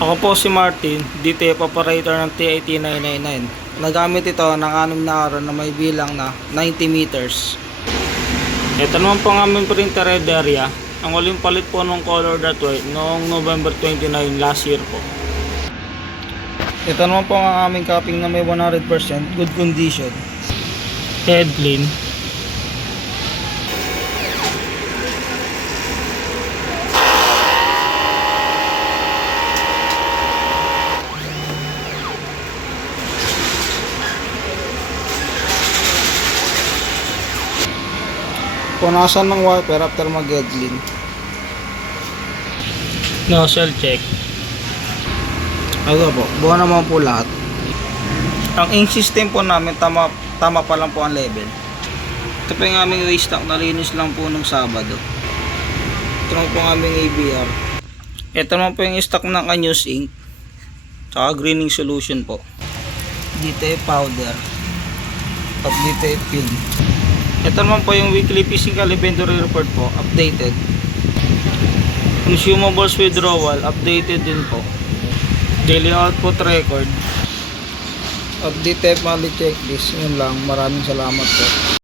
Ako po si Martin, DTF operator ng TIT 999. Nagamit ito ng 6 na araw na may bilang na 90 meters. Ito naman po ang aming printer red area. Ang uling palit po ng color that white noong November 29 last year po. Ito naman po ang aming copying na may 100% good condition. Head clean. Punasan ng wiper after mag-headlin. Nozzle check. Ito po, buo naman po lahat. Ang ink system po namin, tama pa lang po ang level. Ito po yung aming waste stock, nalinis lang po nung Sabado. Ito naman po ang aming ABR. Ito naman po yung stock ng Anyos ink, tsaka greening solution po. DTF powder at DTF pin. Ito naman po yung weekly physical inventory report po, updated. Consumables withdrawal, updated din po. Daily output record. Updated monthly checklist. Yun lang. Maraming salamat po.